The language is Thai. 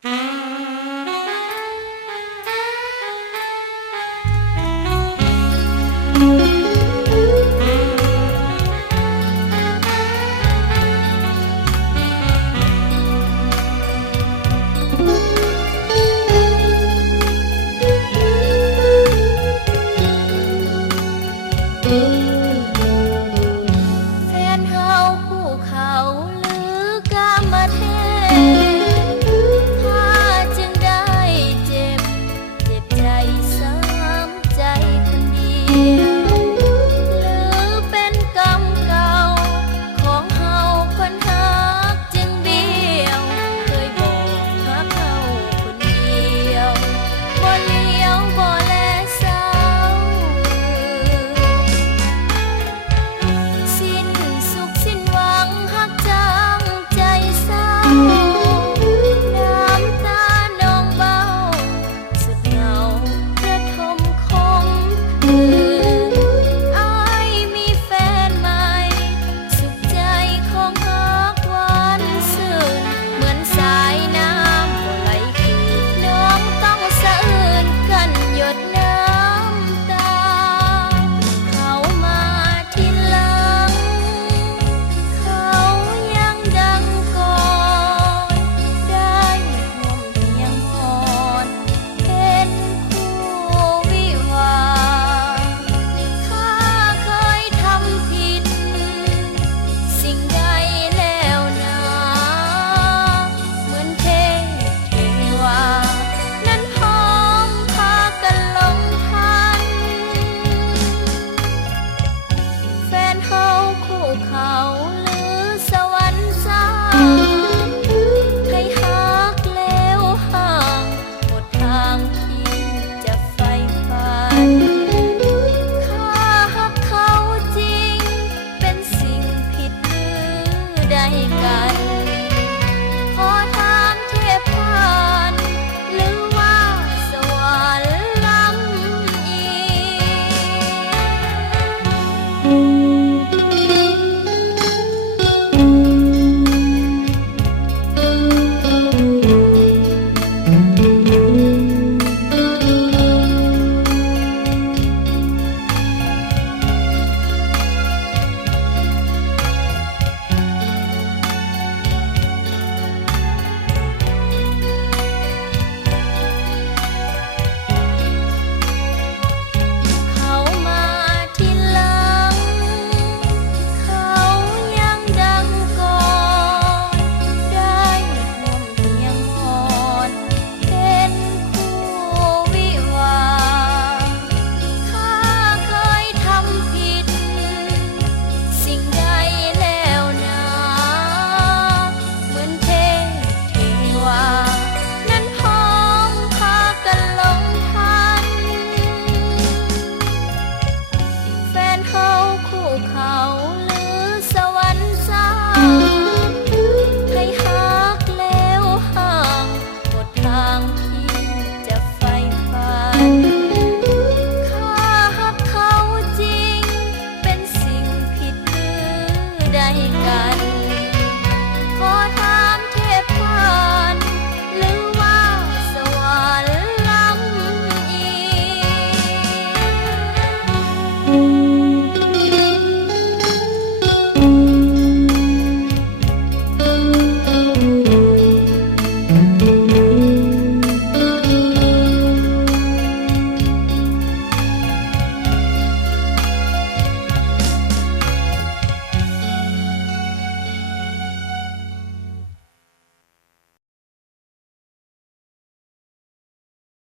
แฟนเฮาผู้เขาลือกามเทพถ้าจึงได้เจ็บใจซ้ำใจคนเดียวหรือเป็นกรรมเก่าของเฮาคนฮักจึงเบี้ยวเคยบอกฮักเฮาคนเดียวบ่เลี้ยวบ่แลเศร้าสิ้นสุขสิ้นหวังฮักจางใจเศร้าน้ำตานองเบาสุดเหงาระทมคมคืนอ้ายมีแฟนใหม่สุขใจของฮักหวานซื่นเหมือนสายน้ำบ่ไหลคืนน้องต้องสะอื้นกันหยดน้ำตาเขามาทีหลังเขายังดังก่อนได้ห่วงเพียงอ่อนเป็นคู่วิวาห์ถ้าเคยทำผิดสิ่งใดแล้วนะเหมือนเทวานั้นพร้อมพากันลงทันแฟนเฮาคู่เขาหรือสวรรค์สร้างให้ฮักแล้วห่างหมดทางที่จะใฝ่ฝันข้าฮักเขาจริงเป็นสิ่งผิดหรือใดกัน